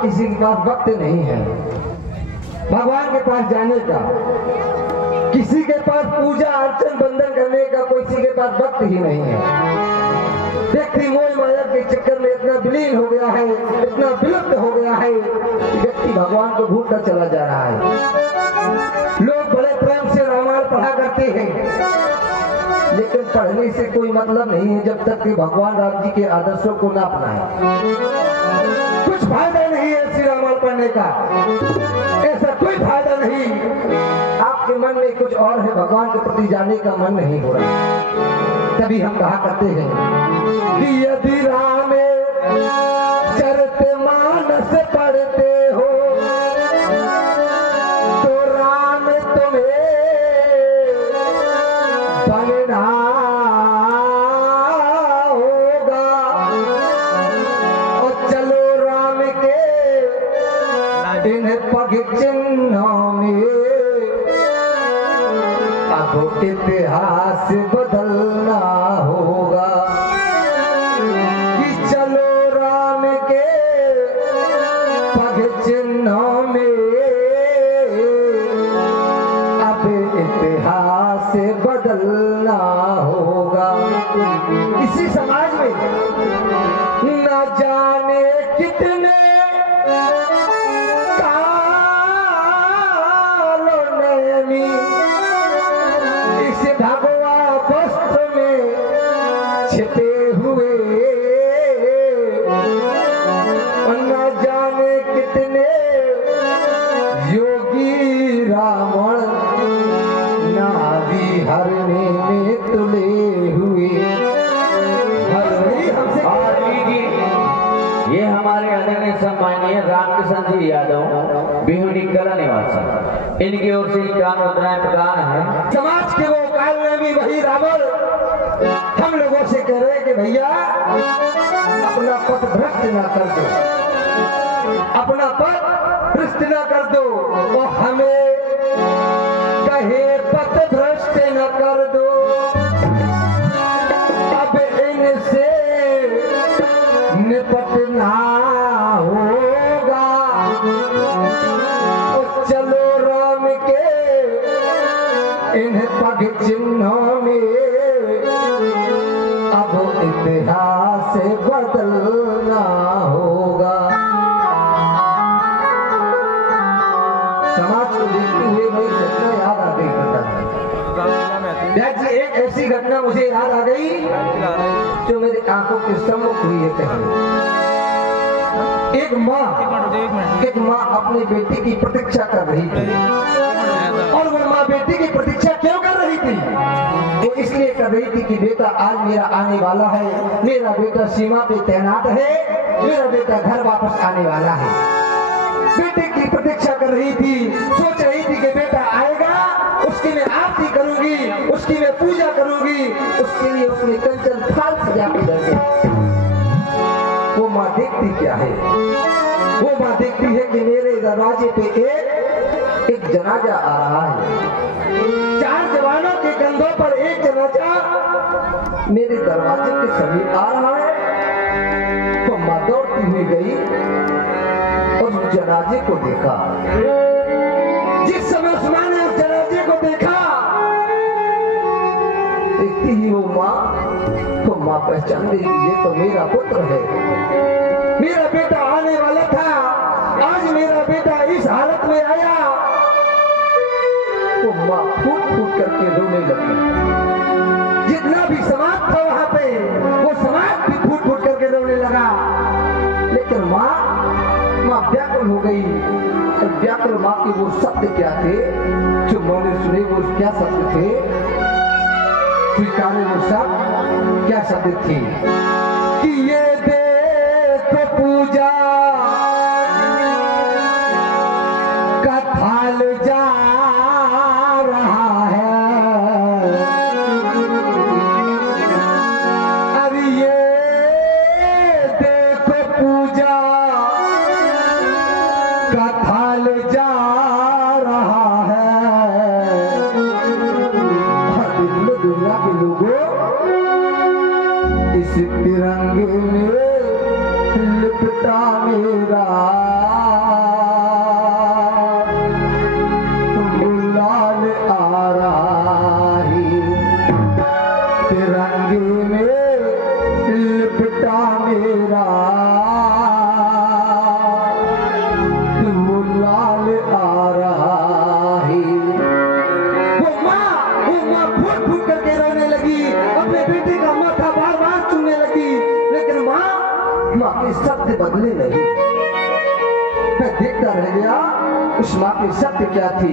किसी के पास वक्त नहीं है भगवान के पास जाने का, किसी के पास पूजा अर्चन बंधन करने का किसी के पास वक्त ही नहीं है। व्यक्ति मोह माया के चक्कर में इतना विलीन हो गया है, इतना विलुप्त हो गया है कि व्यक्ति भगवान को भूलता चला जा रहा है। लोग बड़े प्रेम से रामायण पढ़ा करते हैं, लेकिन पढ़ने से कोई मतलब नहीं है जब तक कि भगवान राम जी के आदर्शों को ना अपनाए। कुछ फायदा नहीं है श्री रामायण पढ़ने का, ऐसा कोई फायदा नहीं। आपके मन में कुछ और है, भगवान के प्रति जाने का मन नहीं हो रहा। तभी हम कहा करते हैं कि यदि राम चरित मानस पढ़ते हो तो राम तुम्हें बनना होगा। और चलो राम के इन पग चिन्हों में अब इतिहास बदलना होगा। कि चलो राम के पग चिन्हों में अब इतिहास बदलना होगा। इसी समाज में न जाने कितने छिपे हुए और न जाने कितने योगी रावण नाभि हरने में तुले हुए। ये हमारे आदरणीय सम्मानीय रामकिशन जी यादव बिहुडी कला निवासी, इनकी ओर से ज्ञान मुद्राएं प्रदान है। समाज के वो काल में भी वही रावण हम लोगों से कह रहे हैं कि भैया अपना पथ भ्रष्ट ना कर दो, अपना पथ भ्रष्ट ना कर दो। वो हमें कहे पथ भ्रष्ट न कर दो, अब इनसे निपटना होगा। तो चलो राम के इन पग चिन्हों में अब इतिहास बदलना होगा। समाज को देखते हुए मुझे घटना याद आ गई। जी एक ऐसी घटना मुझे याद आ गई जो मेरी आंखों के सम्मुख हुई है। कहीं एक माँ अपनी बेटी की प्रतीक्षा कर रही थी, और वो माँ बेटी की प्रतीक्षा क्यों कर रही थी? वो इसलिए कर रही थी कि बेटा आज मेरा आने वाला है, मेरा बेटा सीमा पे तैनात है, मेरा बेटा घर वापस आने वाला है। बेटे की प्रतीक्षा कर रही थी, सोच रही थी कि बेटा आएगा, उसकी मैं आरती करूंगी, उसकी मैं पूजा करूंगी, उसके लिए उसने कंचन थाल सजा के रख दी। वो माँ देखती क्या है? वो माँ देखती है कि मेरे दरवाजे पे एक जनाजा आ रहा है। 4 जवानों के कंधों पर एक जनाजा मेरे दरवाजे के समीप आ रहा है। तो माँ दौड़ती हुई गई और उस जनाजे को देखा। जिस समय उस माँ ने उस जनाजे को देखा, देखती ही वो माँ पहचान गई, ये तो मेरा पुत्र है, मेरा बेटा आने वाला था, आज मेरा बेटा इस हालत में आया। वो माँ फूट फूट करके रोने लगी। जितना भी समाज था वहां पे, वो समाज भी फूट फूट करके रोने लगा। लेकिन माँ व्याकुल हो गई। और व्याकुल माँ के वो शब्द क्या थे जो मैंने सुने? वो क्या शब्द थे? स्वीकारे वो शब्द क्या शब्द थे कि ये देखो पूजा का थाल जा रहा है। अरे ये देखो पूजा का थाल जा रहा है। दुनिया के लोगों, इस तिरंगे में लिपटा मेरा मैं देखता रह गया उस माँ की सत्य क्या थी।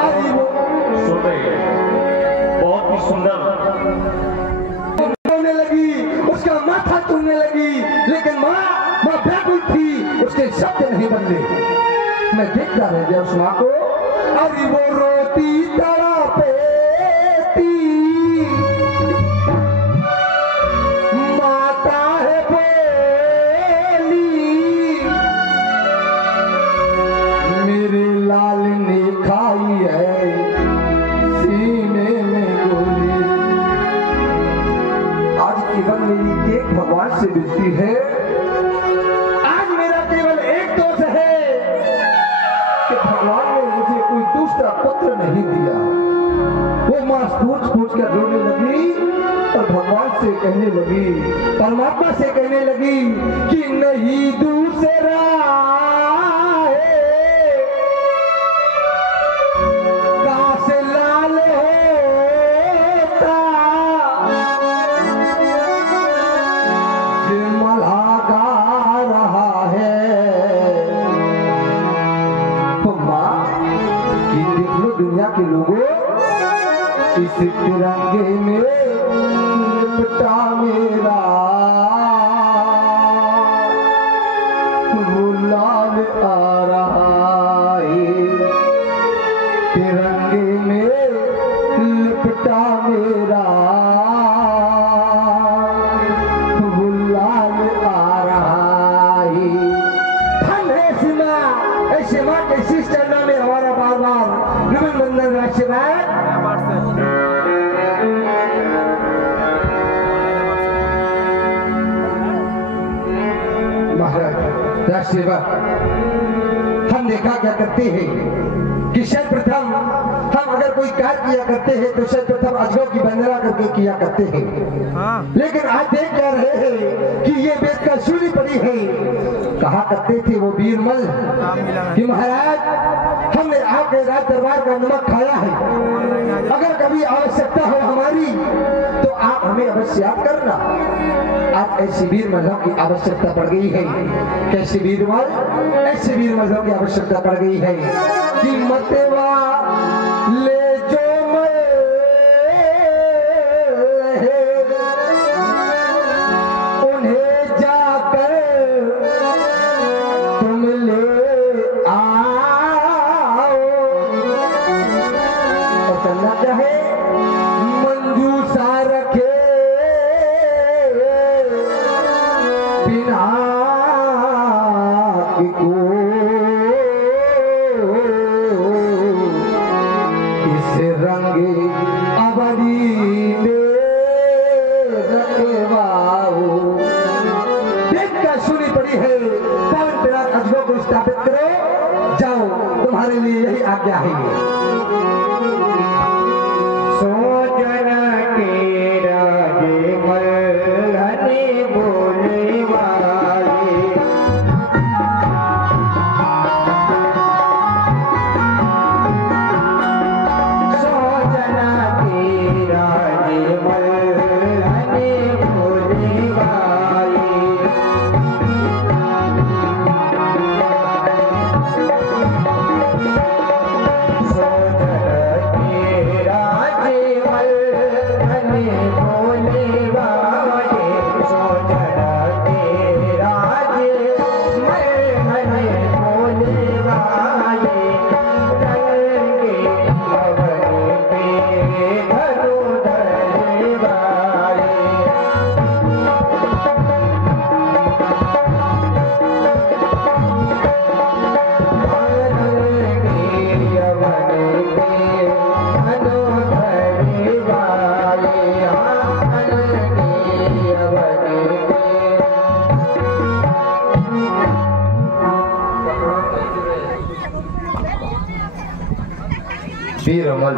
अरे वो सुन रही बहुत ही सुंदर रोने लगी, उसका माथा चूमने लगी, लेकिन माँ व्याकुल थी, उसके शब्द नहीं बदले। मैं देखता रह गया उस माँ को। अरे वो रोती तड़पेती माता है बोली, मेरे लाल ने खाई है सीने में गोली। आज केवल मेरी एक भगवान से विनती है, आज मेरा केवल एक दोष है कि भगवान ने मुझे कोई दूसरा पुत्र नहीं दिया। वो माँ पूछ कर रोने लगी और भगवान से कहने लगी, परमात्मा से कहने लगी कि नहीं दूसरा है, कहाँ से लाल होता, ये मल्हा गा रहा है। तो माँ कि देख लो दुनिया के लोगों, इस तिरंगे में लिपटा मेरा वो लाल आ रहा है, तिरंगे में लिपटा मेरा वो लाल आ रहा है। धन है सीमा, ऐसे माँ के शीश चरणों में हमारा बार बार नमन बंदन राष्ट्रवाद। सेवा हम देखा क्या करते हैं कि सर्वप्रथम हम अगर कोई कार्य किया करते हैं तो सर्वप्रथम अजगरों की वंदना करके किया करते हैं। लेकिन आज देख क्या रहे हैं कि ये वेद का सूली पड़ी है। कहा करते थे वो बीरमल कि महाराज हमने आपके राज दरबार का नमक खाया है, अगर कभी आवश्यकता हो हमारी तो आप हमें अवश्य याद करना। आज ऐसी वीर मल्लों की आवश्यकता पड़ गई है। कैसे वीरमल? ऐसे वीर मल्लों की आवश्यकता पड़ गई है कि मतवा ले जो उन्हें जाकर तुम ले आओ। और करना क्या है? मंजूसा रखे बिना को इस रंगे अवधि में रखवाओ। देख कर सुनी पड़ी है, पवन पिरा अजगरों को स्थापित करो, जाओ तुम्हारे लिए यही आज्ञा है। बीरमल